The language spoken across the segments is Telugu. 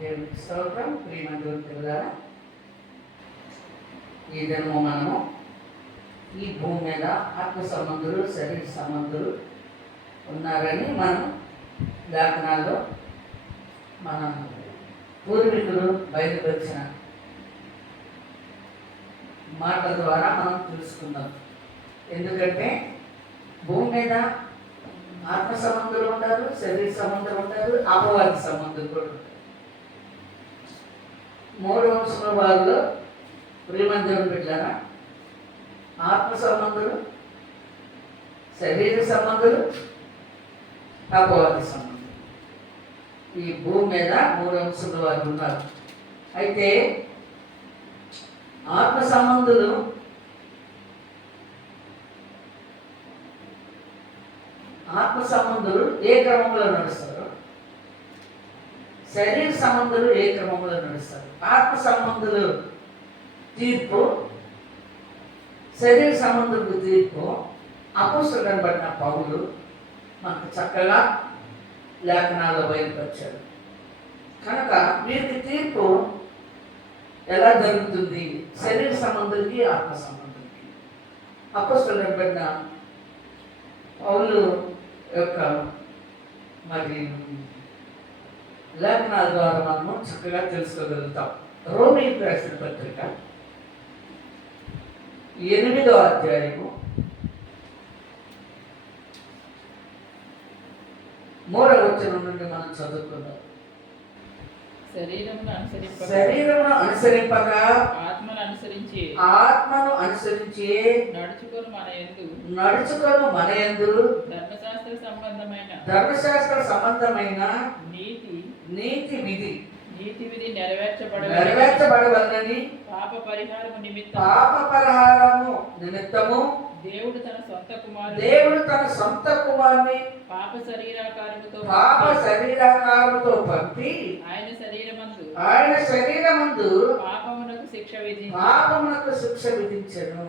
దేవునికి స్తోత్రం. ప్రియమంతుడు పిల్లలారా, ఈ దినము మనము ఈ భూమి మీద ఆత్మ సంబంధులు, శరీర సంబంధులు ఉన్నారని మనం లేఖనాల్లో మన పూర్వీకులు బయలుపరిచిన మాటల ద్వారా మనం తెలుసుకుందాం. ఎందుకంటే భూమి మీద ఆత్మ సంబంధులు ఉంటారు, శరీర సంబంధులు ఉంటారు, అపవాది సంబంధులు కూడా ఉంటారు. మూడు వంశముల వారిలో ప్రియమంతుడు బిడ్డలారా, ఆత్మ సంబంధులు, శరీర సంబంధులు, అపవాది సంబంధులు, ఈ భూమి మీద మూడు వంశముల వారు ఉన్నారు. అయితే ఆత్మ సంబంధులు ఏ క్రమంలో నడుస్తారు, శరీర సంబంధులు ఏ క్రమంలో నడుస్తారు. ఆత్మ సంబంధులు తీర్పు, శరీర సంబంధులకు తీర్పు అపోస్తలుడైన బట్టిన పౌలు మనకు చక్కగా లేఖనాల్లో బయలుపరిచాడు. కనుక వీరికి తీర్పు ఎలా జరుగుతుంది? శరీర సంబంధులకి, ఆత్మ సంబంధులకి. అపోస్తలుడైన బట్టిన పౌలు యొక్క మరి లేఖనాల ద్వారా మనము చక్కగా తెలుసుకోగలుగుతాం. రోమీయులకు రాసిన పత్రిక 8వ అధ్యాయము 3వ వచనం నుండి మనం చదువుకుందాం. శరీరమును అనుసరింపక ఆత్మను అనుసరించి నడుచుకొను మన యందు ధర్మశాస్త్ర సంబంధమైన నీతి విధి నెరవేర్చబడవలనని పాప పరిహారము నిమిత్తము దేవుడు తన సొంత కుమారుని పాప శరీరాకారముతో పంపి ఆయన శరీరమందు పాపమునకు శిక్ష విధించెను.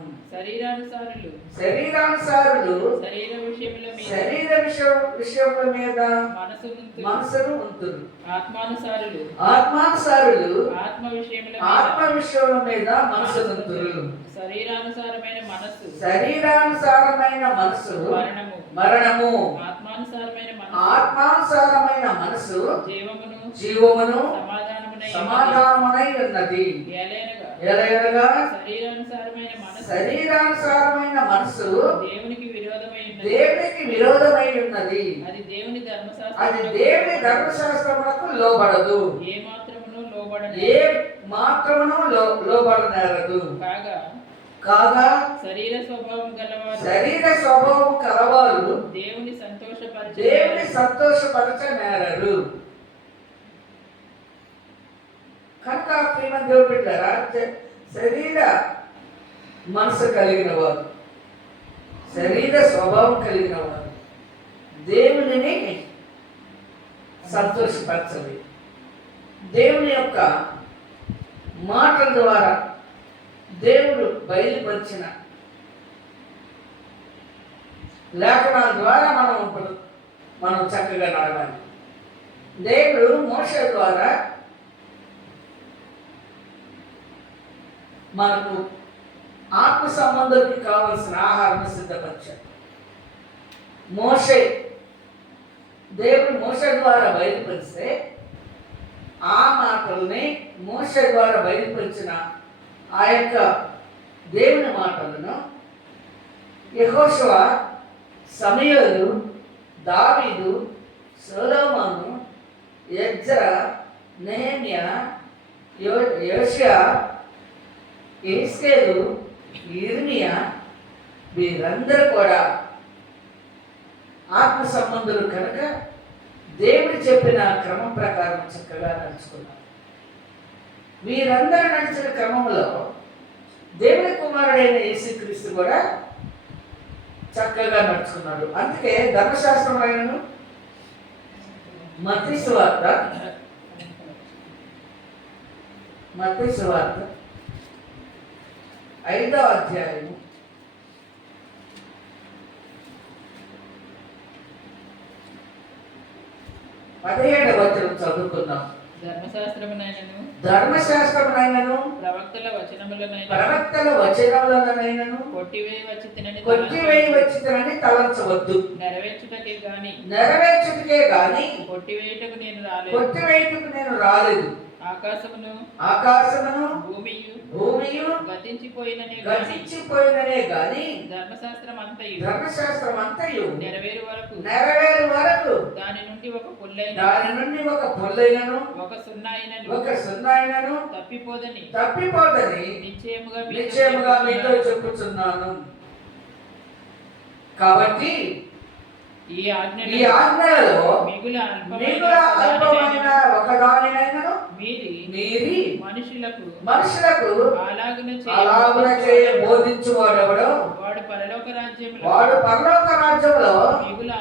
శరీరానుసారులు శరీర విషయముల మీద మనసును ఉంతురు, ఆత్మానుసారులు ఆత్మ విషయముల మీద మనసును ఉంతురు. శరీరానుసారమైన మనసు మరణము, ఆత్మానుసారమైన మనసు జీవమును సమాధానమునై ఉన్నది. ఎలయనగా శరీరానుసారమైన మనసు దేవునికి విరోధమై ఉన్నది. అది దేవుని ధర్మశాస్త్రములకు లోబడదు, ఏ మాత్రమును లోబడనేరదు. కాగా శరీర స్వభావం కలవారు దేవుని సంతోషపరచనేరరు. కనుక ప్రియమంతుడు బిడ్డలారా, శరీర మనసు కలిగిన వారు, శరీర స్వభావం కలిగిన వారు దేవునిని సంతోషపరచదు. దేవుని యొక్క మాటల ద్వారా దేవుడు బయలుపరిచిన లేఖనాల ద్వారా మనం చక్కగా నడవాలి. దేవుడు మోషే ద్వారా మనకు ఆత్మ సంబంధులకి కావలసిన ఆహారం సిద్ధపరిచాడు. దేవుడు మోషే ద్వారా బయలుపరిస్తే ఆ మాటల్ని మోషే ద్వారా బయలుపరిచిన ఆ యొక్క దేవుని మాటలను యెహోషువ, సమూయేలు, దావీదు, సొలొమోను, ఎజ్రా, నెహెమ్యా, యోషియా, యెహెజ్కేలు, యిర్మీయా వీరందరూ కూడా ఆత్మ సంబంధులు కనుక దేవుడు చెప్పిన క్రమం ప్రకారం చక్కగా నడుచుకున్నారు. వీరందరూ నడిచిన క్రమంలో దేవుని కుమారుడైన యేసుక్రీస్తు కూడా చక్కగా నడుచుకున్నాడు. అందుకే ధర్మశాస్త్రమైనను మత్తయి సువార్త 5వ అధ్యాయము 17వ వచనం చదువుకుందాం. ధర్మశాస్త్రమునైనను ధర్మశాస్త్రమునైనను ప్రవక్తల వచనములనైనను కొట్టివేయి వచ్చితనని తలంచవద్దు. నెరవేర్చుటకే గాని కొట్టివేయుటకు నేను రాలేదు. ఆకాశమును భూమియు గతించిపోయిననే గాని ధర్మశాస్త్రం అంతయు నెరవేరు వరకు దాని నుండి ఒక పొల్లైనను ఒక సున్నాయినను తప్పిపోదని నిశ్చయముగా మీతో చెప్పుచున్నాను. కాబట్టి ఈ ఆజ్ఞలలో మిగుల అల్పమైన ఒకదానినైనను మీరి మనుషులకు అలాగున చేయ బోధించువాడెవడో వాడు పరలోక రాజ్యములో మిగుల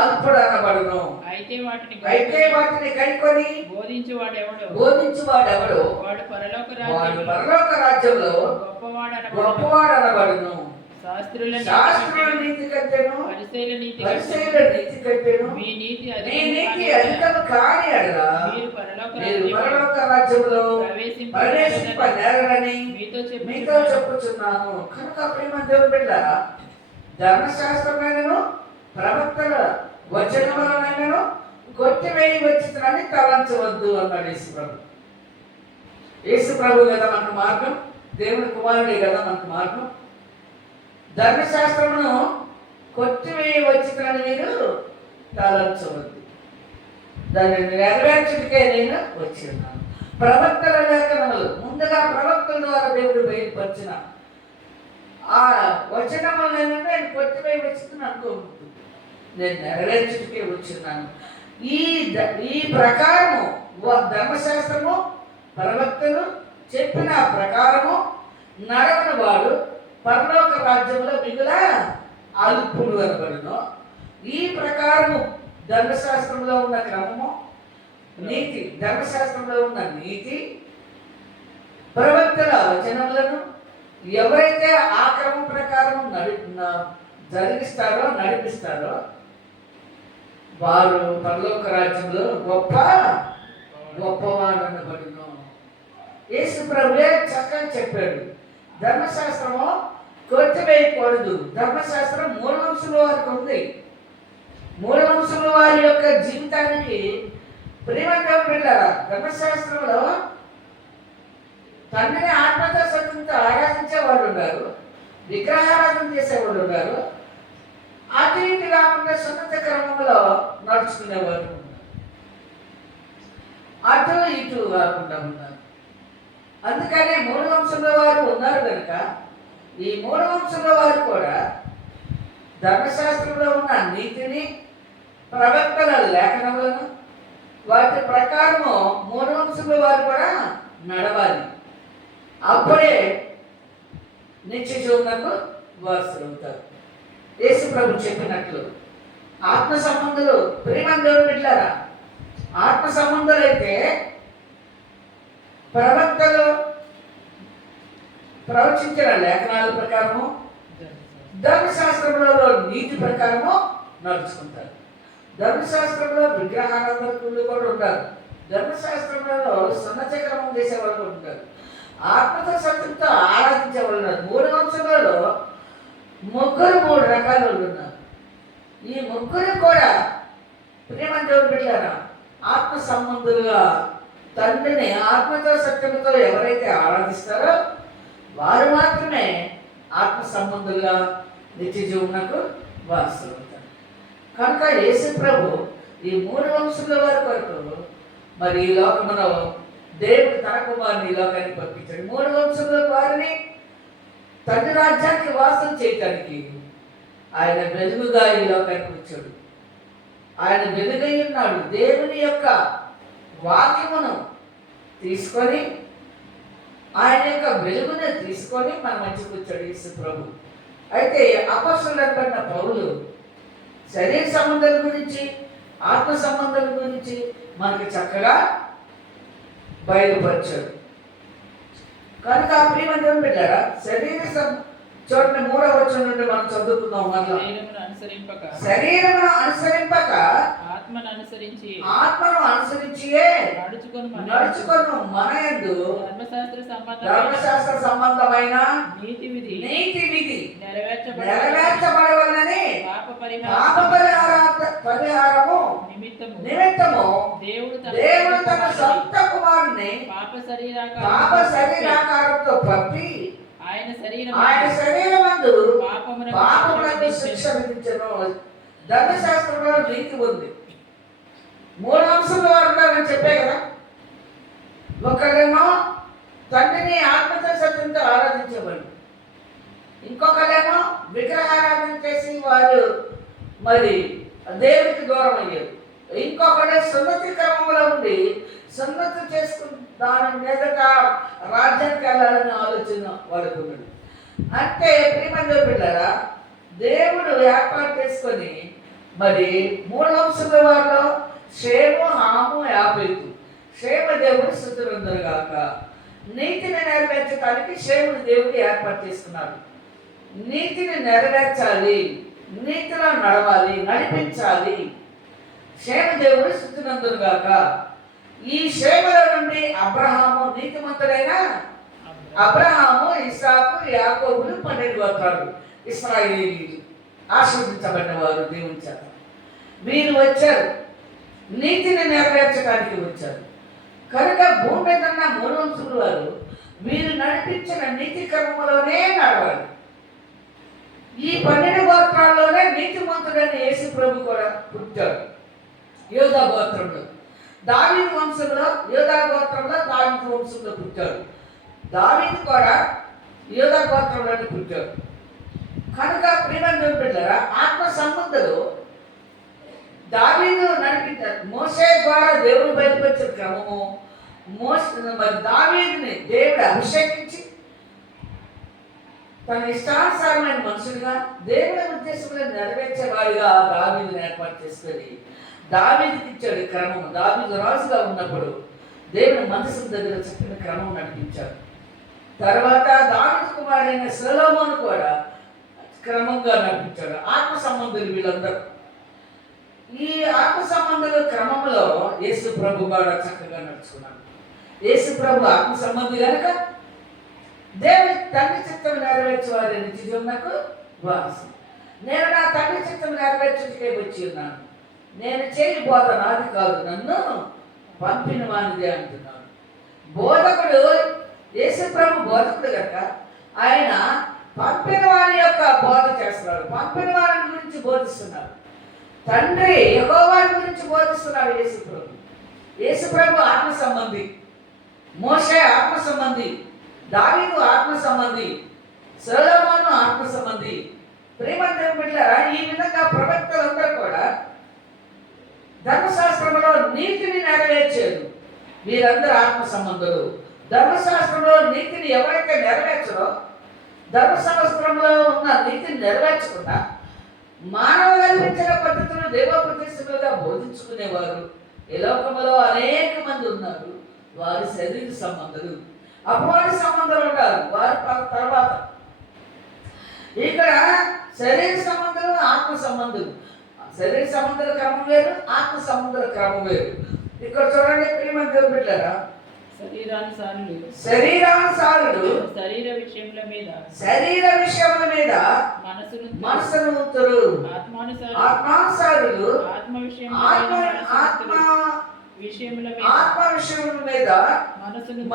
అల్పుడు అనబడును. అయితే వాటిని కైకొని బోధించువాడెవడో వాడు పరలోక రాజ్యంలో గొప్పవాడు అనబడును. శాస్త్రుల నీతి కంటేను పరిసయ్యుల నీతి కంటేను మీ నీతి అధికము కాని ఎడల మీరు పరలోక రాజ్యములో ప్రవేశింపనేరని మీతో చెప్పుచున్నాను. కనుక ప్రేమ దేవుని బిడ్డలారా, ధర్మశాస్త్రమైనను ప్రవక్తల వచనములనైనను కొట్టివేయి వచ్చిందని తలంచవద్దు అన్నాడు యేసుప్రభు. యేసుప్రభు కదా మనకు మార్గం, దేవుని కుమారుడే కదా మనకు మార్గం. ధర్మశాస్త్రమును కొట్టివేయి వచ్చిందని మీరు తలంచవద్దు. దాన్ని నెరవేర్చుడికే నేను వచ్చి ఉన్నాను. ప్రవక్తల లేఖనములు ముందుగా ప్రవక్తల ద్వారా దేవుడు బయలుపరిచిన ఆ వచనములను నేను కొట్టివేయి వచ్చిందని అనుకోవద్దు. నేను నెరవేర్చుడికే వచ్చిన్నాను. ఈ ప్రకారము ధర్మశాస్త్రము ప్రవక్తలు చెప్పిన ప్రకారము నడవని వాడు పరలోక రాజ్యంలో మిగుల అల్పుడు అనబడును. ఈ ప్రకారము ధర్మశాస్త్రంలో ఉన్న క్రమము నీతి, ధర్మశాస్త్రంలో ఉన్న నీతి ప్రవక్తల వచనములను ఎవరైతే ఆ క్రమం ప్రకారం నడిపిస్తారో వారు పరలోక రాజ్యంలో గొప్పవాడు అనబడును. యేసు ప్రభువే చక్కగా చెప్పాడు, ధర్మశాస్త్రము కొట్టివేయకూడదు. ధర్మశాస్త్రం మూల వంశుల వారికి ఉంది. మూల వంశుల వారి యొక్క జీవితానికి ప్రేమగా వెళ్ళారా. ధర్మశాస్త్రంలో తండ్రిని ఆత్మతో సత్యంతో ఆరాధించే వాళ్ళు ఉన్నారు, విగ్రహారాధన చేసేవాళ్ళు ఉన్నారు, అటు ఇటు కాకుండా సున్నత క్రమంలో నడుచుకునేవారు ఉన్నారు, అటు ఇటు కాకుండా ఉన్నారు. అందుకని మూల వంశంలో వారు ఉన్నారు కనుక ఈ మూల వంశంలో వారు కూడా ధర్మశాస్త్రంలో ఉన్న నీతిని ప్రవక్తల లేఖనములను వాటి ప్రకారము మూల వంశంలో వారు కూడా నడవాలి. అప్పుడే నిత్య జీవనకు వారసులవుతారు. యేసు ప్రభు చెప్పినట్లు ఆత్మ సంబంధులు ప్రేమను దేవుని బిడ్డలారా, ఆత్మ సంబంధులు అయితే ప్రవక్తలు ప్రవచించిన లేఖనాల ప్రకారము ధర్మశాస్త్రంలో నీతి ప్రకారము నడుచుకుంటారు. ధర్మశాస్త్రంలో విగ్రహారాధకులు కూడా ఉంటారు, ధర్మశాస్త్రంలో సన్నచక్రమం చేసేవాళ్ళు కూడా ఉంటారు, ఆత్మతో సత్యంతో ఆరాధించే వాళ్ళు ఉన్నారు. మూడు వంశంలో మూడు రకాల వాళ్ళు ఉన్నారు. ఈ ముగ్గురు కూడా ప్రేమ దేవుడు పెట్టారా ఆత్మ సంబంధులుగా తండ్రిని ఆత్మతో సత్యముతో ఎవరైతే ఆరాధిస్తారో వారు మాత్రమే ఆత్మ సంబంధులుగా నిత్య జీవనకు వారసులు అవుతారు. కనుక యేసు ప్రభు ఈ మూడు వంశముల వారి కొరకు మరి ఈ లోకములో దేవుడు తన కుమారుని ఈ లోకానికి పంపించాడు. మూడు వంశముల వారిని తండ్రి రాజ్యానికి వాసం చేయటానికి ఆయన వెలుగుగా ఈ లోకానికి వచ్చాడు. ఆయన వెలుగై ఉన్నాడు. దేవుని యొక్క వాక్యమును తీసుకొని ఆయన యొక్క వెలుగును తీసుకొని మన మధ్యకు వచ్చాడు యేసు ప్రభు. అయితే అపొస్తలులు అనబడిన పౌలు శరీర సంబంధాల గురించి ఆత్మ సంబంధాల గురించి మనకి చక్కగా బయలుపరిచాడు. కనుక ప్రియమైన పెట్టారా చూడండి 3వ వచనం నుండి మనం చదువుకుందాం మరలా. శరీరమును అనుసరింపక శరీరమును అనుసరింపక ఆత్మను అనుసరించి ఆత్మను అనుసరించియే నడుచుకొను మన యందు ధర్మశాస్త్ర సంబంధమైన నీతి విధి నెరవేర్చబడవలనని పాప పరిహారము నిమిత్తము దేవుడు తన సొంత కుమారుని పాప శరీరాకారంతో పంపి ఆయన శరీరమందు పాపమునకు శిక్ష విధించెను. ధర్మశాస్త్రంలో నీతి ఉంది. 3 అంశాలు వారు ఉన్నారని చెప్పే కదా. ఒకరేమో తండ్రిని ఆత్మతో సత్యంతో ఆరాధించేవాళ్ళు, ఇంకొకరేమో విగ్రహారాధన చేసి వారు మరి దేవుడికి దూరం అయ్యారు, ఇంకొకటి సున్నతి క్రమంలో ఉండి సున్నతి చేసుకుని దాని మీదట రాజ్యానికి వెళ్ళాలని ఆలోచన వాడికి ఉన్నాడు. అంటే ప్రియమైన పిల్లరా, దేవుడు ఏర్పాటు చేసుకొని మరి 3 వంశముల వారిలో షేము, హాము, యాపేతు. షేమ దేవుడు స్తుతినందురు గాక. నీతిని నెరవేర్చడానికి షేముని దేవుడు ఏర్పాటు చేసుకున్నాడు. నీతిని నెరవేర్చాలి, నీతిలో నడవాలి, నడిపించాలి. షేమ దేవుడు స్తుతినందురు గాక. ఈ షేమల నుండి అబ్రహాము నీతిమంతుడైన అబ్రహాము, ఇస్సాకు, యాకోబులు 12 గోత్రాలు ఇశ్రాయేలీయులు ఆశీర్వదించబడిన వారు దేవుని చేత. వీరు వచ్చారు, నీతిని నెరవేర్చడానికి వచ్చారు. కనుక భూమి మీద ఉన్న 3 వంశముల వారు వీరు నడిపించిన నీతి క్రమంలోనే నడవాలి. ఈ 12 గోత్రాల్లోనే నీతిమంతుడైన యేసు ప్రభు కూడా పుట్టాడు. యోధా గోత్రంలో, దావీదు వంశంలో, యోధా గోత్రంలో దావీదు వంశంలో పుట్టాడు. దావీదు కూడా యోధా గోత్రంలోనే పుట్టాడు. కనుక ప్రియమైన బిడ్డలారా, ఆత్మ సంబంధులు దావీదు నడిపించారు. మోసే ద్వారా దేవుడు బయలుపరిచిన క్రమము, మరి దావీదుని దేవుడు అభిషేకించి తన ఇష్టానుసారమైన మనుషుడిగా దేవుడి ఉద్దేశంలో నెరవేర్చేవాడిగా దావీదుని ఏర్పాటు చేసుకొని దావీదుకి ఇచ్చాడు క్రమం. దావీదు రాజుగా ఉన్నప్పుడు దేవుని మనసు దగ్గర చెప్పిన క్రమం నడిపించాడు. తర్వాత దావీదు కుమారుడైన సొలొమోను కూడా క్రమంగా నడిపించాడు. ఆత్మ సంబంధులు వీళ్ళందరూ. ఈ ఆత్మ సంబంధుల క్రమంలో యేసు ప్రభు కూడా చక్కగా నడుచుకున్నాడు. యేసు ప్రభు ఆత్మ సంబంధి కనుక దేవుని తండ్రి చిత్తం నెరవేర్చే వారి నిత్యజీవనకు వారసు. నేను నా తండ్రి చిత్తం నెరవేర్చుకే వచ్చి ఉన్నాను. నేను చేయి బోధ నాది కాదు, నన్ను పంపిన వానిదే అంటున్నాడు. బోధకుడు యేసు ప్రభు బోధకుడు కనుక ఆయన పంపిన వారి యొక్క బోధ చేస్తున్నాడు, పంపిన వారి గురించి బోధిస్తున్నాడు. తండ్రి యెహోవాని గురించి బోధిస్తున్నాడు యేసు ప్రభు. యేసు ప్రభు ఆత్మ సంబంధి, మోషే ఆత్మ సంబంధి, దావీదు ఆత్మ సంబంధి, సొలొమోను ఆత్మ సంబంధి. ప్రియమైన బిడ్డలారా, ఈ విధంగా ప్రవక్తలందరూ కూడా ధర్మశాస్త్రంలో నీతిని నెరవేర్చారు. వీరందరూ ఆత్మ సంబంధులు. ధర్మశాస్త్రంలో నీతిని ఎవరైతే నెరవేర్చరో, ధర్మశాస్త్రంలో ఉన్న నీతిని నెరవేర్చకుండా మానవ కల్పించిన పద్ధతులు దేవోపదేశములుగా బోధించుకునేవారు ఈ లోకంలో అనేక మంది ఉన్నారు. వారి శరీర సంబంధులు, అపవాది సంబంధాలు ఉంటారు వారి తర్వాత. ఇక్కడ శరీర సంబంధులు, ఆత్మ సంబంధులు. శరీర సంబంధాల క్రమం వేరు, ఆత్మ సంబంధాల క్రమం వేరు. ఇక్కడ చూడండి ప్రియమైన బిడ్డలారా, శరీరానుసారుడు శరీర విషయముల మీద మనసును ఉంతురు, ఆత్మానుసారుడు ఆత్మ విషయముల మీద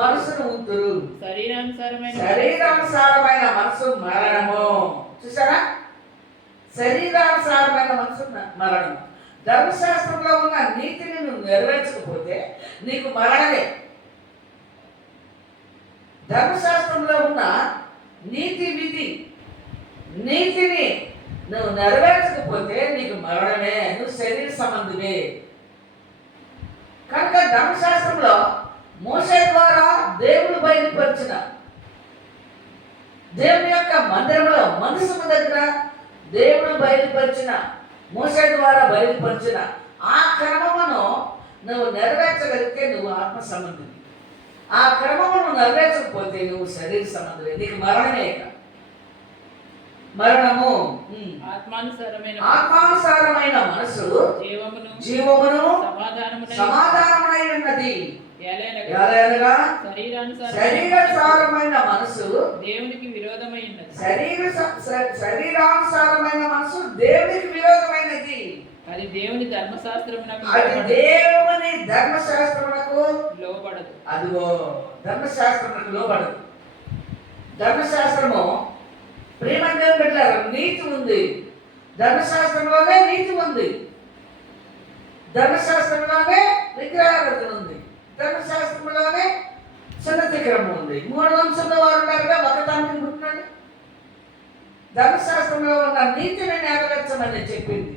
మనసును ఉంతురు. శరీరానుసారమైన మనసు మరణము. చూసారా, శరీరానుసారమైన మనసు మరణము. ధర్మశాస్త్రంలో ఉన్న నీతిని నువ్వు నెరవేర్చకపోతే నీకు మరణమే. ధర్మశాస్త్రంలో ఉన్న నీతి విధి, నీతిని నువ్వు నెరవేర్చకపోతే నీకు మరణమే, నువ్వు శరీర సంబంధివే. కనుక ధర్మశాస్త్రంలో మోషే ద్వారా దేవుడు బయలుపరిచిన, దేవుని యొక్క మందిరంలో మనసుము దగ్గర దేవుడు బయలుపరిచిన, మోషే ద్వారా బయలుపరిచిన ఆ క్రమమును నువ్వు నెరవేర్చగలిగితే నువ్వు ఆత్మ సంబంధివి. ఆ క్రమమును నెరవేర్చకపోతే నువ్వు శరీర సంబంధివే, నీకు మరణమే. మరణము, ఆత్మానుసారమైన మనసు జీవమును జీవమును సమాధానమునై సమాధానమై ఉన్నది. ఏలైనగా ఎలాగనగా శరీరానుసారమైన శరీరానుసారమైన మనసు దేవునికి విరోధమై ఉన్నది. శరీరానుసారమైన మనసు దేవునికి విరోధమైనది. అది దేవుని ధర్మశాస్త్రమునకు అది దేవుని ధర్మశాస్త్రమునకు లోబడదు. అదిగో ధర్మశాస్త్రమునకు లోబడదు. ధర్మశాస్త్రము ప్రియమైన దేవుని బిడ్డలారా, నీతి ఉంది. ధర్మశాస్త్రంలోనే నీతి ఉంది. ధర్మశాస్త్రంలోనే విగ్రహారాధన ఉంది. ధర్మశాస్త్రంలోనే సున్నతి క్రమం ఉంది. 3 వంశంలో వారు ఉన్నారుగా, ఒక తండ్రి పుట్టినాడు. ధర్మశాస్త్రంలో ఉన్న నీతిని నెరవేర్చమని చెప్పింది.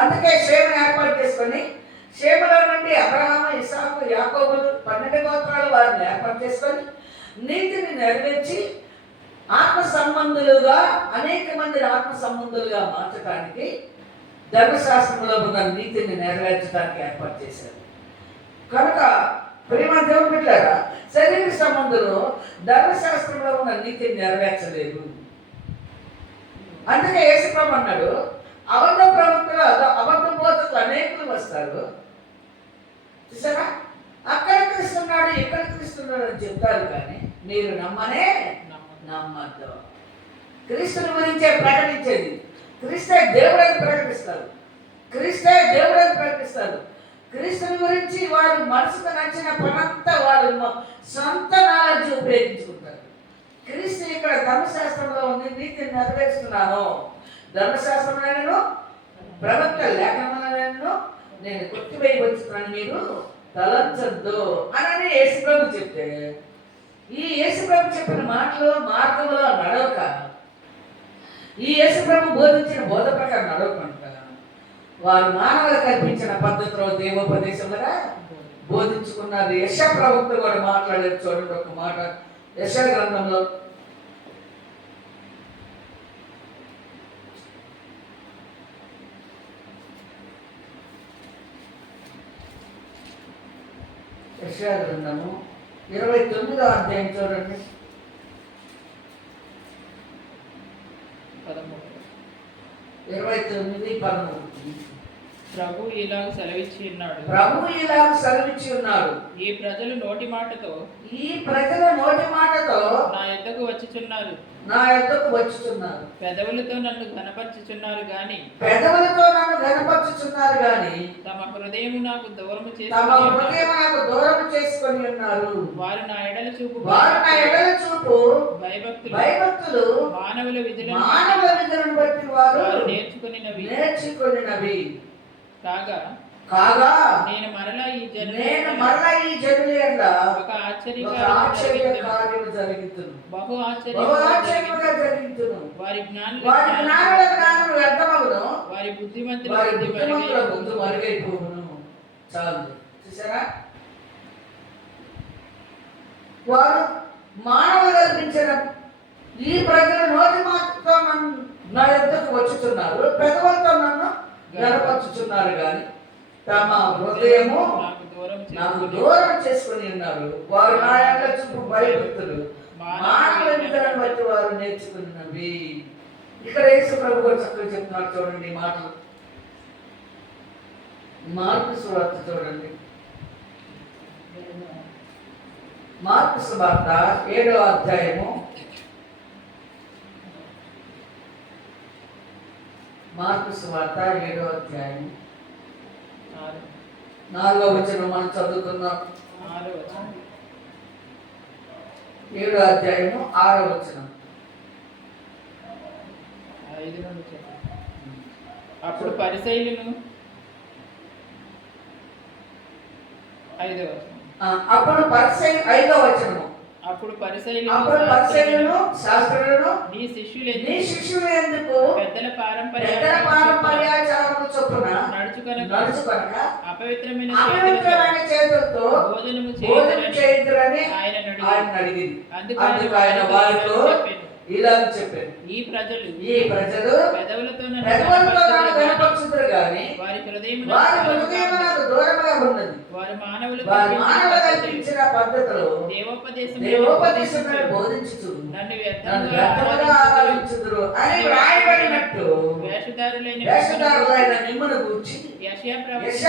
అందుకే షేమును ఏర్పాటు చేసుకొని, షేములో నుండి అబ్రహాము, ఇస్సాకు, యాకోబులు 12 గోత్రాలు వారిని ఏర్పాటు చేసుకొని నీతిని నెరవేర్చి ఆత్మ సంబంధులుగా అనేక మందిని ఆత్మ సంబంధులుగా మార్చడానికి ధర్మశాస్త్రంలో ఉన్న నీతిని నెరవేర్చడానికి ఏర్పాటు చేశారు. కనుక ప్రేమ దేవుని బిడ్డలారా, శరీర సంబంధులు ధర్మశాస్త్రంలో ఉన్న నీతిని నెరవేర్చలేదు. అందుకే యేసుప్రభు అన్నాడు, అబద్ధ ప్రవక్తలు అబద్ధ బోధకులు అనేకులు వస్తారు. చూసారా, అక్కడ క్రీస్తున్నాడు ఇక్కడ క్రీస్తున్నాడు అని చెప్తారు, కానీ మీరు నమ్మద్దు. క్రీస్తుని గురించే ప్రకటించేది. క్రీస్తే దేవుడని ప్రకటిస్తారు. క్రీస్తే దేవుడని ప్రకటిస్తారు. క్రీస్తుని గురించి వారి మనసుకు నచ్చిన పనంతా వారి సొంత నాలెడ్జ్ ఉపయోగించుకుంటారు. క్రీస్తు ఇక్కడ ధర్మశాస్త్రంలో ఉంది, నీతిని నెరవేరుస్తున్నాను. ధర్మశాస్త్రంలో ప్రవక్త లేఖనములను నేను కొట్టివేయి వచ్చుతున్నాను, మీరు తలంచద్దు అని యేసుప్రభు చెప్తే, ఈ యేసుప్రభు చెప్పిన మాటలు మార్గంలో నడవక, ఈ యేసుప్రభు బోధించిన బోధ ప్రకారం నడవకుండా వారు మానవులు కల్పించిన పద్ధతిలో దేవోపదేశంగా బోధించుకున్నారు. యెషయా ప్రవక్త కూడా మాట్లాడారు. చూడండి ఒక మాట యెషయా గ్రంథంలో యెషయా గ్రంథము 29వ అధ్యాయం చూడండి. 29:13. ప్రభు ఇలాగ సెలవిచ్చి ఉన్నాడు, ఈ ప్రజలు నోటి మాటతో నా యొద్దకు వచ్చుచున్నారు, పెదవులతో నన్ను ఘనపరచుచున్నారు గాని తమ హృదయము నాకు దూరము చేసుకొని ఉన్నారు. వారు నా ఎడల చూపు భయభక్తులు మానవుల విధులను బట్టి వారు నేర్చుకొనినవి కాగా నేను మరలా ఈ జనుల యందు ఒక ఆశ్చర్య కార్యము జరిగించును, బహు ఆశ్చర్యముగా జరిగించును. వారి జ్ఞానుల వ్యర్థమగును, వారి బుద్ధిమంతుల బుద్ధి మరుగైపోవును. చాలు, చూసారా? వారు మానవులు కల్పించిన ఈ ప్రజలు నోటి మాటతో నా యొద్దకు వచ్చుతున్నారు, పెదవులతో నన్ను గనపరుచుచున్నారు, కానీ తమ హృదయము నాకు దూరం చేసుకుని ఉన్నారు. వారు నా యొక్క చూపు భయభక్తులు మానవుల విధానం బట్టి వారు నేర్చుకున్నవి. ఇక్కడ యేసు ప్రభు కూడా చక్కగా చెప్తున్నారు. చూడండి ఈ మాటలు. మార్కు సువార్త చూడండి. మార్కు సువార్త 7వ అధ్యాయము. మార్కు సువార్త 7వ అధ్యాయం 4వ వచనం మనం చదువుకుందాం. 7వ అధ్యాయము 6వ వచనం. అప్పుడు పరిసయ్యులను 5వ వచనం. అప్పుడు పరిసయ్యులను శాస్త్రులను నీ శిష్యులు ఎందుకు పెద్దల పారంపర్యాచారము చొప్పున నడుచుకొనక అపవిత్రమైన చేతులతో భోజనము చేయుదురని ఆయన అడిగింది. అందుకు ఆయన వారితో ఇలాగ చెప్పాను, ఈ ప్రజలు ఈ ప్రజలు పెదవులతో పెదవులతో నన్ను కనపరుచుదురు గాని వారి హృదయం వారి హృదయం నాకు దూరంగా ఉన్నది. వారి మానవులు వారి మానవ కల్పించిన పద్ధతులు దేవోపదేశం బోధించుచు నన్ను నన్ను వ్యర్థంగా వ్యర్థముగా ఆరాధించుదురు అని వ్రాయబడినట్టు వేషధారులైన మిమ్మును గూర్చి యెషయా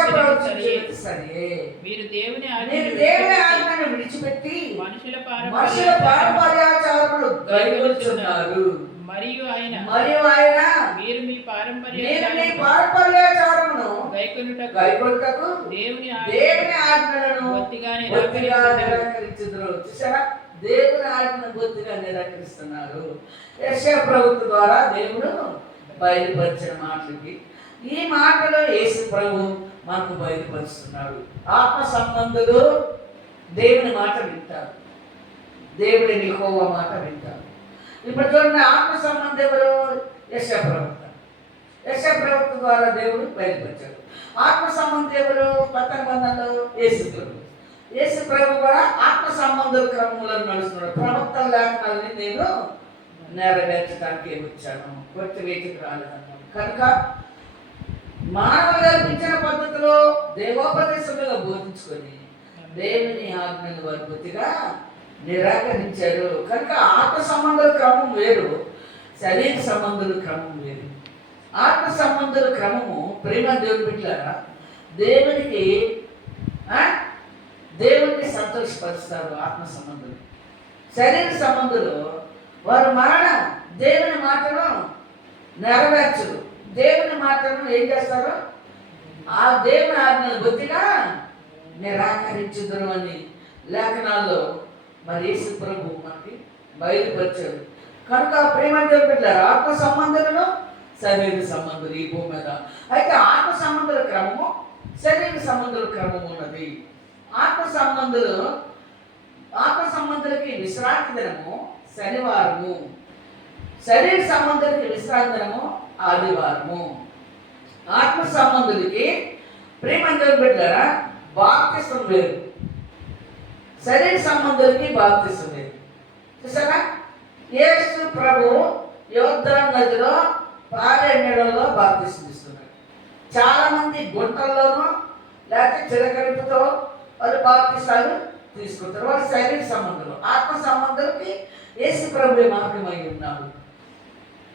ప్రవచించినది సరియే. మీరు దేవుని మీరు దేవుని ఆజ్ఞను విడిచిపెట్టి మనుషుల మనుషుల పారంపర్యాచారములు గైకొనుచున్నారు. మరియు ఆయన మీరు మీరు మీ మీ పారంపర్యాచారమును గైకొనుటకు దేవుని దేవుని ఆజ్ఞలను బొత్తిగా బొత్తిగా నిరాకరించుదురు. చూసారా, దేవుని ఆజ్ఞను బొత్తిగా నిరాకరిస్తున్నారు. యెషయా ప్రభువు ద్వారా దేవుడు బయలుపరిచిన మాటలకి ఈ మాటలు యేసు ప్రభు మనకు బయలుపరుస్తున్నాడు. ఆత్మ సంబంధులు దేవుని మాట వింటారు, దేవుడి యెహోవా మాట వింటారు. ఇప్పుడు చూడండి, ఆత్మ సంబంధం ఎవరు? యెషయా ప్రవక్త. యెషయా ప్రవక్త ద్వారా దేవుడు బయలుపరిచాడు. ఆత్మ సంబంధం ఎవరు? కొత్త నిబంధనలో యేసు ప్రభు. యేసు ప్రభు కూడా ఆత్మ సంబంధుల క్రమంలో నడుస్తున్నాడు. ప్రవక్తల లేఖనాలని నేను నెరవేర్చడానికి వచ్చాను, కొత్త వ్యక్తికి రాలేదన్నాను. కనుక మానవ కల్పించిన పద్ధతిలో దేవోపదేశంగా బోధించుకొని దేవుని ఆజ్ఞను వారి బొత్తిగా నిరాకరించారు. కనుక ఆత్మ సంబంధుల క్రమం వేరు, శరీర సంబంధుల క్రమం వేరు. ఆత్మ సంబంధుల క్రమము ప్రేమ దేవుని బిడ్డలారా దేవుడిని సంతోషపరుస్తారు. ఆత్మ సంబంధులు. శరీర సంబంధులు వారు మరణం, దేవుని మాటను నెరవేర్చరు. దేవుని మాటను ఏం చేస్తారు? ఆ దేవుని ఆజ్ఞను బొత్తిగా నిరాకరించుదురు అని లేఖనాల్లో మరి యేసు ప్రభు మనకి బయలుపరిచారు. కనుక ప్రేమ దేవుని బిడ్డలారా, ఆత్మ సంబంధులను శరీర సంబంధులు ఈ భూమి మీద. అయితే ఆత్మ సంబంధుల క్రమము, శరీర సంబంధుల క్రమము ఉన్నది. ఆత్మ సంబంధులకి విశ్రాంతి దినము శనివారము, శరీర సంబంధులకి విశ్రాంతి దినము ఆదివారము. ఆత్మ సంబంధులకి ప్రేమ దేవుని బిడ్డలారా బాప్తిసం వేరు, శరీర సంబంధులకి బాప్తిసం వేరు. చూసారా, యేసు ప్రభు యోర్దాను నదిలో పారే నీళ్ళలో బాప్తిసం ఇస్తున్నాడు. చాలా మంది గుంటల్లోనూ లేకపోతే చిలకరింపుతో వారు బాప్తిసాలు తీసుకుంటారు. వారు శరీర సంబంధులు. ఆత్మ సంబంధులకి యేసు ప్రభు మార్గమై ఉన్నాడు.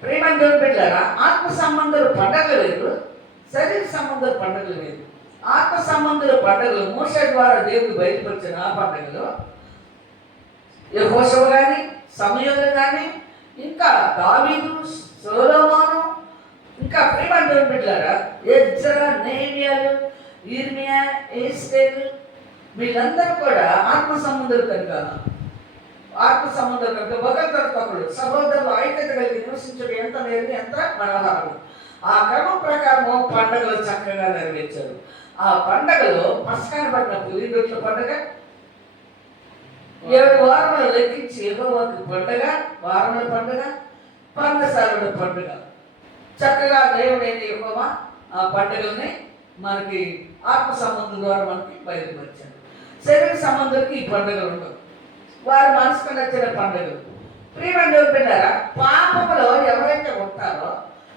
ప్రేమ దేవుని బిడ్డలారా, ఆత్మ సంబంధుల పండగలు వేరు, శరీర సంబంధుల పండుగలు వేరు. ఆత్మ సంబంధుల పండుగలు మోషే ద్వారా దేవుడు బయలుపరిచిన ఆ పండుగలు యెహోషువ కానీ, సమూయేలు కానీ, ఇంకా దావీదు, సొలొమోను, ఇంకా ప్రేమ దేవుని బిడ్డలారా ఎజ్రా, నెహెమ్యాలు, యిర్మీయా, ఎస్తేరు వీళ్ళందరూ కూడా ఆత్మ సంబంధులు కనుక ఒకరి తర్వాత ఒకరు సహోదరులు ఐక్యత కలిగి నివసించడం ఎంత నేర్వి, ఎంత మనోహరము. ఆ క్రమం ప్రకారము పండుగలు చక్కగా నెరవేర్చారు. ఆ పండుగలో పస్కాన పడిన పులి రొట్టెల పండుగ, 7 వారములు లెక్కించి యెహోవాకు పండుగ, వారముల పండుగ, పర్ణశాలల పండుగ. చక్కగా దేవుడైన యెహోవా ఆ పండుగల్ని మనకి ఆత్మ సంబంధం ద్వారా మనకి బయలుపరిచారు. శరీర సంబంధులకి ఈ పండుగలు ఉండవు, వారి మనసుకు నచ్చిన పండుగలు. ప్రియ దేవుని బిడ్డలారా, పాపములో ఎవరైతే ఉంటారో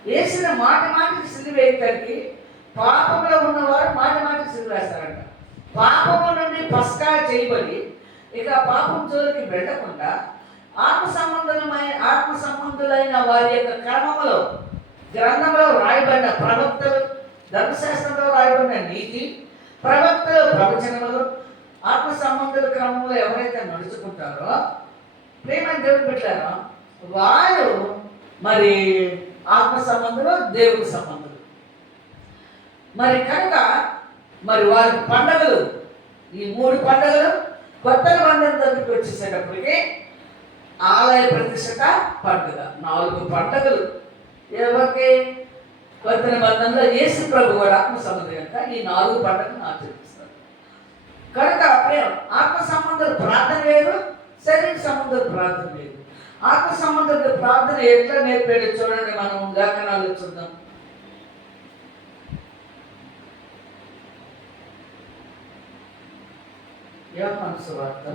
వేసిన మాటికి సిలువేయటానికి పాపంలో ఉన్నవారు మాటికి సిలువేస్తారంట. పాపము నుండి పస్కా చేయబడి ఇక పాపం జోలికి వెళ్ళకుండా ఆత్మ సంబంధులైన వారి యొక్క క్రమంలో గ్రంథంలో రాయబడిన ప్రవక్తలు, ధర్మశాస్త్రంలో రాయబడిన నీతి, ప్రవక్తలు ప్రవచనములు, ఆత్మ సంబంధుల క్రమంలో ఎవరైతే నడుచుకుంటారో ప్రేమ దేవుని బిడ్డలారా వారు మరి ఆత్మ సంబంధులు, దేవుని సంబంధులు. మరి కనుక మరి వారి పండుగలు, ఈ 3 పండుగలు కొత్త నిబంధన దగ్గరికి వచ్చేసేటప్పటికి ఆలయ ప్రతిష్ఠ పండుగ, 4 పండుగలు ఎవరికి? కొత్త నిబంధనలో యేసు ప్రభు కూడా ఆత్మ సంబంధం కనుక ఈ 4 పండుగలను ఆచరిస్తారు. కనుక ఆత్మ సంబంధాలు ప్రార్థన వేరు, శరీర సంబంధాలు ప్రార్థన వేరు. ఆత్మ సంబంధాలు ప్రార్థన ఎట్లా నేర్పాడో చూడండి, మనం లేఖనాలు చూద్దాం. యోహాను సువార్త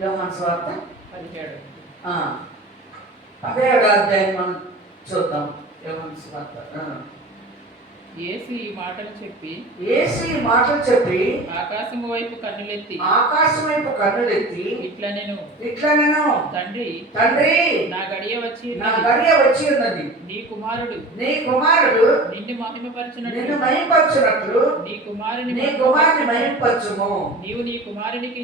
యోహాను సువార్త 17. 17వ అధ్యాయం మనం చూద్దాం. యోహాను సువార్త. యేసు ఈ మాటలు చెప్పి యేసు ఈ మాటలు చెప్పి ఆకాశము వైపు కన్నులెత్తి ఆకాశం వైపు కన్నులెత్తి ఇట్లా నేను తండ్రి నా గడియ వచ్చి ఉన్నది. నీ కుమారుడు నిన్ను మహిమపరచునట్లు నీ కుమారుని మహిమపరచుము. నీవు నీ కుమారునికి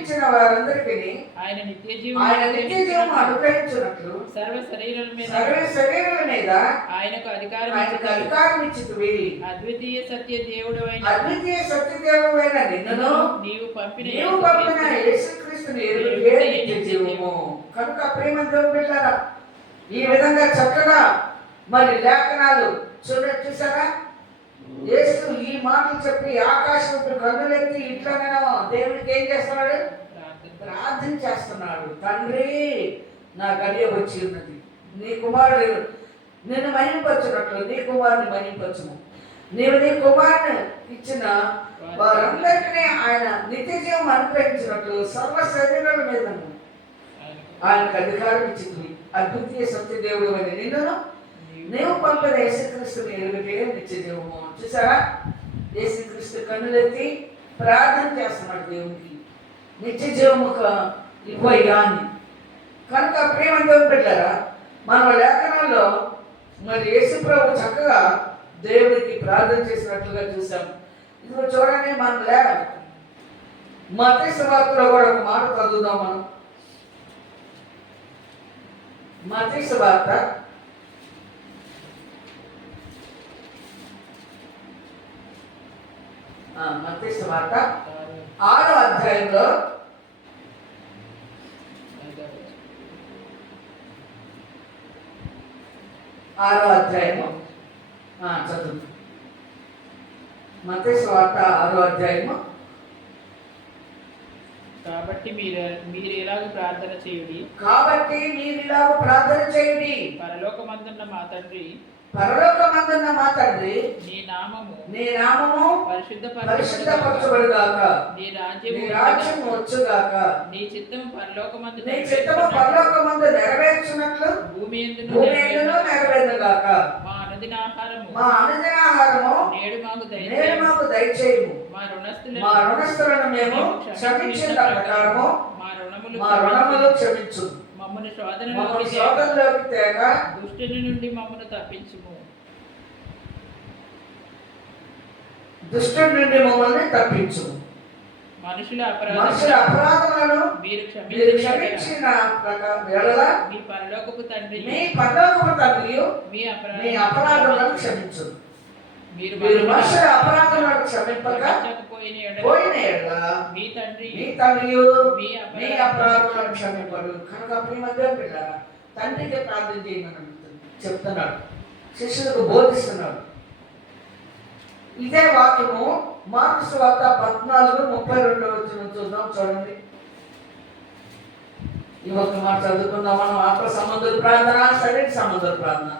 ఇచ్చిన వారందరికీ ఆయన నిత్య జీవము అనుగ్రహించునట్లు సర్వ శరీరాల మీద ఆయనకు అధికారం ఇచ్చితివి. అద్వితీయ సత్య దేవుడైన నిన్నును నీవు పంపిన యేసుక్రీస్తుని ఎరుగుటే నిత్య జీవము. కనుక ప్రేమ దేవుని బిడ్డలారా, ఈ విధంగా చక్కగా మరి లేఖనాలు చూసారా? యేసు ఈ మాటలు చెప్పి ఆకాశం కన్నులెత్తి ఇట్లనైనా దేవునికి ఏం చేస్తున్నాడు? ప్రార్థన చేస్తున్నాడు. తండ్రి, నా గడియ వచ్చి ఉన్నది. నీ కుమారుడు నిన్ను మహిమపరచునట్లు నీ కుమారుని మహిమపరచుము. నీవు నీ కుమారుని ఇచ్చిన వారందరికీ ఆయన నిత్య జీవం అనుగ్రహించినట్లు సర్వ శరీరాల మీద ఆయనకు అధికారం ఇచ్చింది. అద్వితీయ సత్యదేవుడు అని నిన్నును నీవు పంపిన యేసుక్రీస్తుని ఎరుగుటే నిత్య జీవము. చూసారా? యేసుక్రీస్తు కన్నులెత్తి ప్రార్థన చేస్తున్నాడు దేవునికి, నిత్య జీవము ఇవ్వయ్యా అని. కనుక ప్రేమ దేవుని బిడ్డలారా, మన లేఖనాల్లో మరి యేసు ప్రభు చక్కగా దేవుడికి ప్రార్థన చేసినట్లుగా చూసాం. ఇప్పుడు చూడండి, మన మత్తయి సువార్తలో కూడా ఒక మాట చదువుదాం మనం. మత్తయి సువార్త 6వ అధ్యాయంలో 6వ అధ్యాయము చదువు. మత్తయి సువార్త 6వ అధ్యాయము. కాబట్టి మీరు ఇలాగ ప్రార్థన చేయుడి. పరలోకమందున్న మా తండ్రి, నీ నామము పరిశుద్ధపరచబడుగాక. నీ రాజ్యము వచ్చుగాక. నీ చిత్తము పరలోకమందు నెరవేర్చున్నట్లు భూమి యందును నెరవేరుగాక. మా అనుదిన ఆహారము నేడు మాకు దయచేయము. మా రుణస్థులను మేము క్షమించిన ప్రకారము మా రుణములు క్షమించు. మమ్మల్ని శోధనలోకి తేక దుష్టుని నుండి మమ్మల్ని తప్పించుము. దుష్టుని నుండి మమ్మల్ని తప్పించు. మనుషుల అపరాధములను మీరు క్షమించిన వేళల మీ పరలోకపు తండ్రి మీ అపరాధములను క్షమించు. మీరు మనుషుల అపరాధములను క్షమింపకపోయిన ఎడల మీ తండ్రి మీ అపరాధములను క్షమింపడు. కనుక ప్రియ మధ్య పిల్లరా, తండ్రికి ప్రార్థన చేయమని చెప్తున్నాడు, శిష్యులకు బోధిస్తున్నాడు. ఇదే వాక్యము మార్కు సువార్త 14:32 చూద్దాం. చూడండి, ఈ ఒక్క మాట చదువుకుందాం మనం. ఆత్మ సంబంధుల ప్రార్థన, శరీర సంబంధుల ప్రార్థన.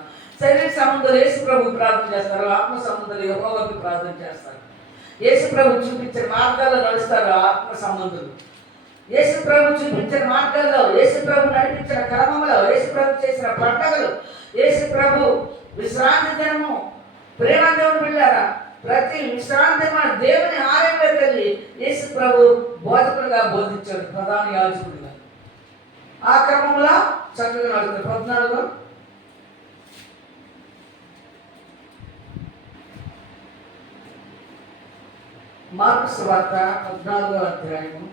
శరీర సంబంధులు యేసు ప్రభు ప్రార్థన చేస్తారు, ఆత్మ సంబంధులు యెహోవాకి ప్రార్థన చేస్తారు. యేసు ప్రభు చూపించిన మార్గాల్లో నడుస్తారు ఆత్మ సంబంధులు. యేసు ప్రభు చూపించిన మార్గాల్లో, యేసు ప్రభు నడిపించిన క్రమంలో, యేసు ప్రభు చేసిన పండుగలు, యేసు ప్రభు విశ్రాంతి దినము, ప్రేమ దేవుని పిల్లారా, ప్రతి విశ్రాంతి దేవుని ఆలయంలోకి వెళ్ళి యేసు ప్రభు బోధకుడుగా బోధించాడు, ప్రధాన యాజకుడిగా. ఆ క్రమంలో చక్కగా నడుస్తుంది. 14 మార్కు సువార్త 14వ అధ్యాయము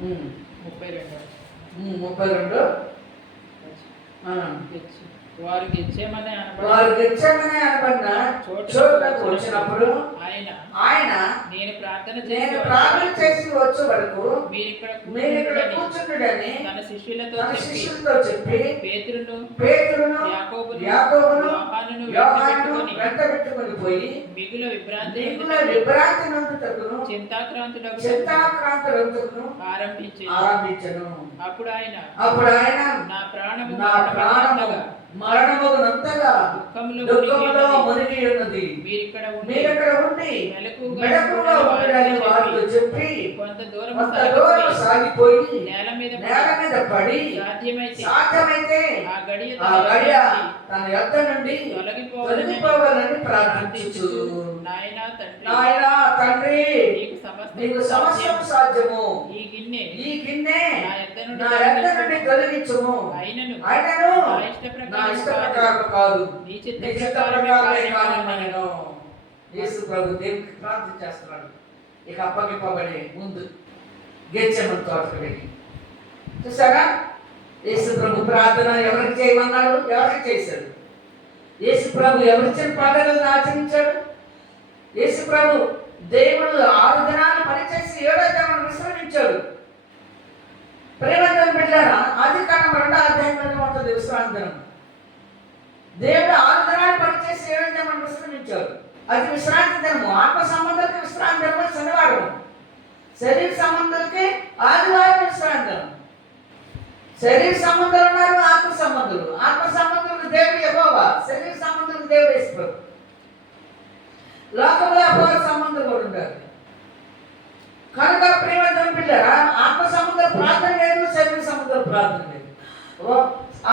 32. వారు గెచ్చేమని అనబడిన చోటుకు వచ్చినప్పుడు ఆయన నేను ప్రార్థన చేసి వచ్చే వరకు మీరు ఇక్కడ కూర్చుండని తన శిష్యులతో చెప్పి పేతురును యాకోబును యోహానును వెంటబెట్టుకొని పోయి మిగుల విభ్రాంతి నందుటకును చింతాక్రాంతులందుటకును ఆరంభించెను. అప్పుడు ఆయన నా ప్రాణము మరణమునంతగా దుఃఖములో మునిగి ఉన్నది. మీరిక్కడ మీరక్కడ ఉండి మెలకువగా మెలకువగా ఉండడానికి వారితో చెప్పి కొంత దూరం కొంత దూరం సాగిపోయి నేల మీద పడి సాధ్యమైతే ఆ గడియ తన యొద్ద నుండి తొలగిపోవాలని ప్రార్థించు. నాయనా తండ్రి, నీకు సమస్తం సాధ్యము. ఈ గిన్నె నా యొద్ద నుండి తొలగించుము. అయినను నా ఇష్ట ప్రకారం కాదు, నీ చిత్త ప్రకారమే కానమనెను. యేసు ప్రభు దేవునికి ప్రార్థన చేస్తున్నాడు. ఇక అప్పగింపబడే ముందు గెత్సేమని తోటకు వెళ్ళి చూసారా, యేసు ప్రభు ప్రార్థన ఎవరికి చేయమన్నాడు? ఎవరికి చేశాడు? యేసు ప్రభు ఎవరిచ్చిన పండుగలను ఆచరించాడు? యేసు ప్రభు దేవుడు 6 దినాలు పనిచేసి 7వ దినం విశ్రమించాడు. ప్రేమతో బిడ్డారా, ఆదికాండం 2వ అధ్యాయంలో ఉంటుంది విశ్రాంతి దినం. దేవుడు 6 దినాలు పనిచేసి 7వ దినం విశ్రమించాడు. అది విశ్రాంతి దినము. ఆత్మ సంబంధానికి విశ్రాంతి దినము శనివారం, శరీర సంబంధాలకి ఆదివారం విశ్రాంతి దినం. శరీర సంబంధాలు ఉన్నారు, ఆత్మ సంబంధులు. ఆత్మ సంబంధులకు దేవుడు యెహోవా, శరీర సంబంధులకు దేవుడు యేసు ప్రభు. లోకంలో అపవాద సంబంధులు కూడా ఉంటారు. కనుక ప్రేమతో బిడ్డారా, ఆత్మ సంబంధం ప్రార్థన లేదు, శరీర సంబంధం ప్రార్థన లేదు.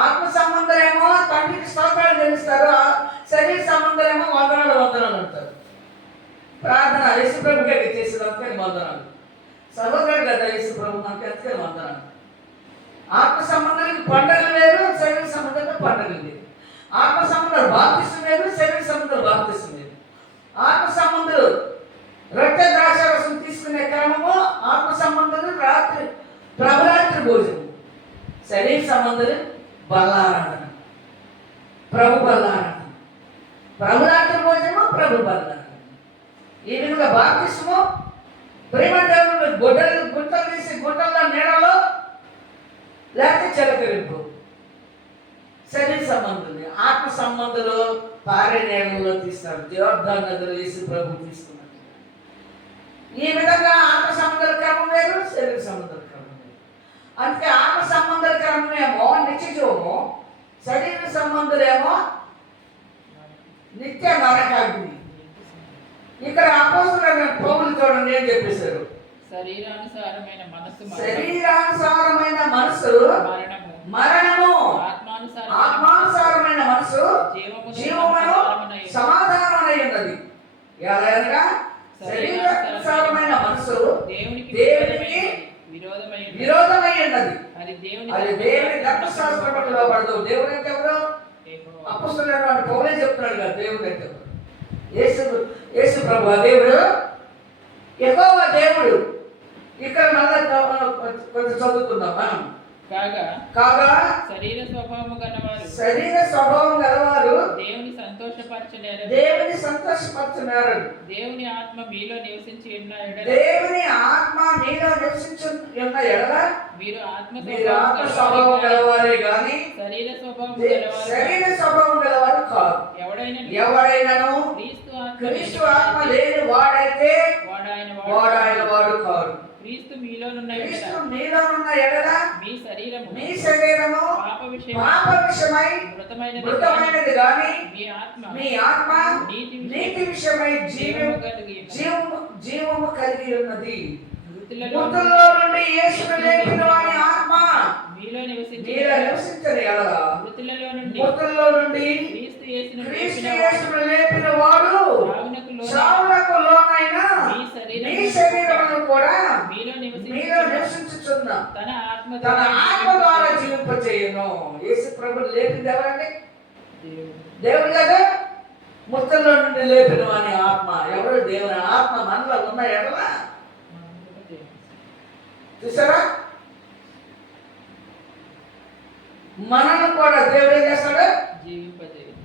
ఆత్మ సంబంధులేమో తండ్రికి స్తోత్రాలు తెలుస్తారు, శరీర సంబంధులేమో వందనాలు అంటారు. ప్రార్థన యేసు ప్రభుకే చేసేదానికి వందనాలు, సహోదరుడు కదా యేసు ప్రభు మనకి ఎంతకని వందనాలు. ఆత్మ సంబంధానికి పండుగలు లేదు, శరీర సంబంధానికి పండుగలు లేదు. ఆత్మ సంబంధాలు బాప్తిసం లేదు, శరీర సంబంధాలు బాప్తిసం లేదు. ఆత్మ సంబంధులు రొట్టె ద్రాక్షారసం తీసుకునే క్రమము, ఆత్మ సంబంధులు రాత్రి ప్రభురాత్రి భోజనం, శరీర సంబంధులు బల్లారాధన, ప్రభు బల్లారాధన. ప్రభురాత్రి భోజనము, ప్రభు బల్లారాధన. ఈ విధంగా బాప్తిసము ప్రేమ దేవుడు గుంటలు తీసి గుంటల్లో నీడలో లేకపోతే చిలకరింపు. శరీర సంబంధులు, ఆత్మ సంబంధులు పారే నీళ్ళలో తీస్తారు. జోర్దాన్ నదిలో యేసు ప్రభు తీసుకున్నారు. ఈ విధంగా ఆత్మ సంబంధాల క్రమం వేరు, శరీర సంబంధాల క్రమం వేరు. అందుకే ఆత్మ సంబంధాల క్రమమేమో నిత్యజీవము, శరీర సంబంధులేమో నిత్య నరకాగ్ని. ఇక్కడ అపోస్తలుడైన పౌలు చూడండి ఏం చెప్పేశారు? శరీరానుసారమైన మనసు మరణము, ఆత్మానుసారమైన మనసు జీవమును సమాధానమై ఉన్నది. ఎలా అనగా శరీరానుసారమైన మనసు దేవునికి విరోధమై ఉన్నది. అది దేవుని ధర్మశాస్త్రములో పడదు. దేవుడు అంటే ఎవరు? అపోస్తలుడైన పౌలే చెప్తున్నాడు కదా దేవుడు అంటే ఎవరు? యేసు ప్రభు దేవుడు, యెహోవా దేవుడు. ఇక్కడ మళ్ళా కొంచెం చదువుకుందాం. కాగా శరీర స్వభావం గలవారు దేవుని సంతోషపరచనేరదు. దేవుని ఆత్మ మీలో నివసించి ఉన్న ఎడల మీరు ఆత్మ స్వభావం గలవారే గాని శరీర స్వభావం గలవారు కాదు. ఎవడైనను క్రీస్తు ఆత్మ లేని వాడైతే వాడాయన వాడు కాదు. క్రీస్తు మీలోనున్న ఎడల మీ శరీరము పాప విషయమై మృతమైనది గాని మీ ఆత్మ నీతి విషయమై జీవము కలిగి ఉన్నది. మృతుల్లో నుండి యేసును లేపిన వాని ఆత్మ మీలో నివసించని ఎడల మృతుల్లో నుండి క్రీస్తు యేసును లేపిన వాడు చావునకు లోనైన మీ శరీరమును కూడా మీలో నివసించుచున్న తన ఆత్మ ద్వారా జీవింపచేయును. యేసు ప్రభువు లేపింది ఎవరండి? దేవుడు కదా. మృతుల్లో నుండి లేపిన వాని ఆత్మ ఎవరు? దేవుని ఆత్మ మనలో ఉన్న ఎడల చూసారా, మనను కూడా దేవుడు ఏం చేస్తాడు?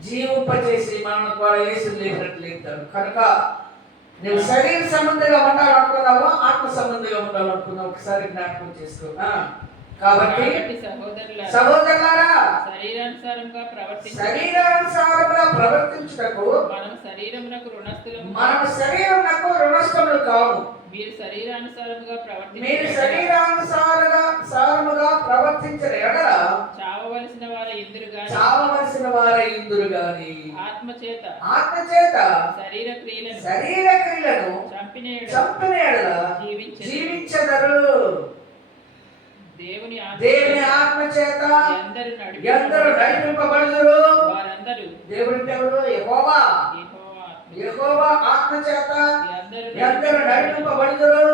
జీవింపచేసి మనను కూడా యేసు లేపినట్లు లేపుతాడు. కనుక నువ్వు శరీర సంబంధిగా ఉండాలనుకున్నావో ఆత్మ సంబంధిగా ఉండాలనుకున్నావు ఒకసారి జ్ఞాపకం చేసుకో. కాబట్టి సహోదరులారా, శరీరానుసారంగా ప్రవర్తించుటకు మనం శరీరమునకు రుణస్థులు కావు. మీరు శరీరానుసారముగా ప్రవర్తించిన ఎడల చావవలసిన వారు ఇందురు గాని చావవలసిన వారై ఇందురు గాని ఆత్మచేత ఆత్మచేత శరీర క్రియలను శరీర క్రియలను చంపిన ఎడల జీవించెదరు. జీవించెదరు. దేవుని దేవుని ఆత్మచేత ఎందరు ఎందరు నడిపింపబడుదురు. వారందరూ దేవుడు అంటే ఎవరు? యెహోవా. యెహోవా ఆత్మ. యెహోవా ఆత్మచేత ఎందరు ఎందరు నడిపింపబడుదురు.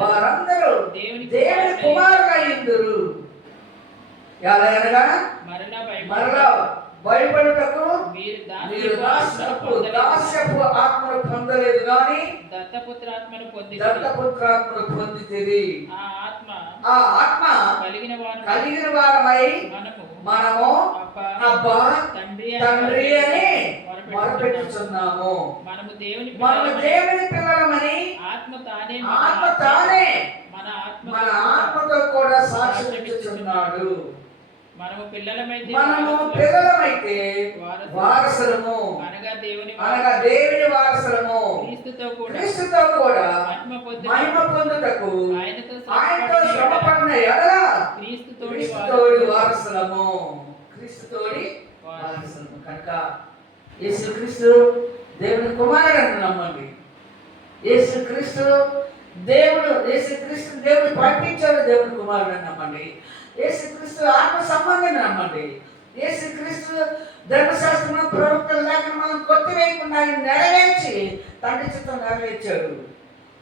వారందరూ దేవుని దేవుని కుమారులైందురు. ఎలా అనగా మరలా భయపడుటకు మీరు మీరు దాస్యపు ఆత్మను పొందలేదు గాని దత్తపుత్రాత్మను దత్తపుత్రాత్మను పొందితిరి. ఆ ఆత్మ కలిగిన వారమై మనము మనము అబ్బా తండ్రి అని మొరపెట్టుచున్నాము. మొరపెట్టుచున్నాము. మనము దేవుని పిల్లలమని ఆత్మ తానే మన మన ఆత్మతో కూడా సాక్ష్యమిచ్చుచున్నాడు. మనము పిల్లలమైతే వారసులము, అనగా దేవుని వారసులము. క్రీస్తుతో కూడా మహిమ పొందుటకు ఆయనతో శ్రమపడిన ఎడల క్రీస్తుతోడి వారసులము. కనుక యేసుక్రీస్తు దేవుని కుమారుడని నమ్మండి. యేసుక్రీస్తు దేవుడు పంపించాడు. దేవుని కుమారుడని నమ్మండి. యేసుక్రీస్తు ఆత్మ సంబంధాన్ని నమ్మండి. యేసుక్రీస్తు ధర్మశాస్త్రం ప్రవక్తల లేఖనం కొట్టివేయకుండా ఆయన నెరవేర్చి తండ్రి చిత్తం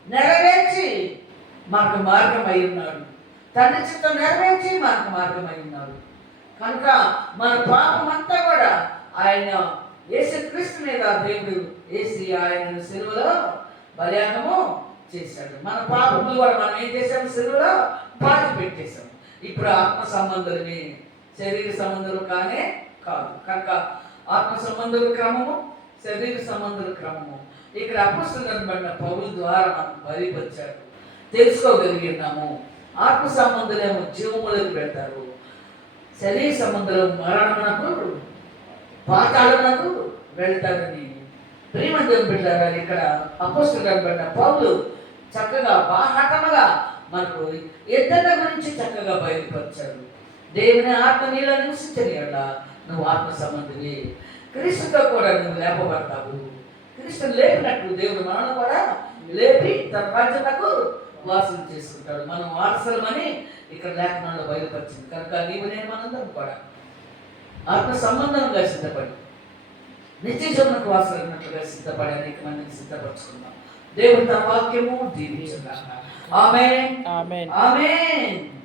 నెరవేర్చి మనకు మార్గం అయి ఉన్నాడు. తండ్రి చిత్తం నెరవేర్చి మనకు మార్గం అయి ఉన్నాడు. కనుక మన పాపం అంతా కూడా ఆయన యేసుక్రీస్తు మీద దేవుడు వేసి ఆయన సిలువలో బలియాగము చేశాడు. మన పాపములు కూడా మనం ఏం చేసాము? సిలువలో పాతి పెట్టేశాం. ఇప్పుడు ఆత్మ సంబంధులని శరీర సంబంధులు కానే కాదు. కనుక ఆత్మ సంబంధుల క్రమము, శరీర సంబంధుల క్రమము ఇక్కడ అపొస్తలులను బడిన పౌలు ద్వారా మనం బయలుపరిచాడు, తెలుసుకోగలిగినాము. ఆత్మ సంబంధులేమో జీవములకు పెడతారు, శరీర సంబంధులు మరణమునకు పాతాళమునకు వెళ్తారని ప్రియమందిరం పెట్టారు. ఇక్కడ అపొస్తలులను బడిన పౌలు చక్కగా బాహాటముగా మనకు ఇద్దరి గురించి చక్కగా బయలుపరిచాడు. దేవుని ఆత్మ నీలో నివసించని అట్ల నువ్వు ఆత్మ సంబంధివి. క్రీస్తుతో కూడా నువ్వు లేపబడతావు. క్రీస్తుని లేపినట్లు దేవుడు మనల్ని కూడా లేపి తన రాజ్యమునకు వాసన చేసుకుంటాడు. మనం వారసులమని ఇక్కడ లేఖనంలో బయలుపరిచింది. కనుక నీవు నేను మనందరం కూడా ఆత్మ సంబంధంగా సిద్ధపడి నిత్య జీవనకు వాసనట్లుగా సిద్ధపడి అనేక మందిని సిద్ధపరచుకుందాం. దేవుడు తన వాక్యము దీవించుగాక. ఆమేన్. ఆమేన్. ఆమేన్.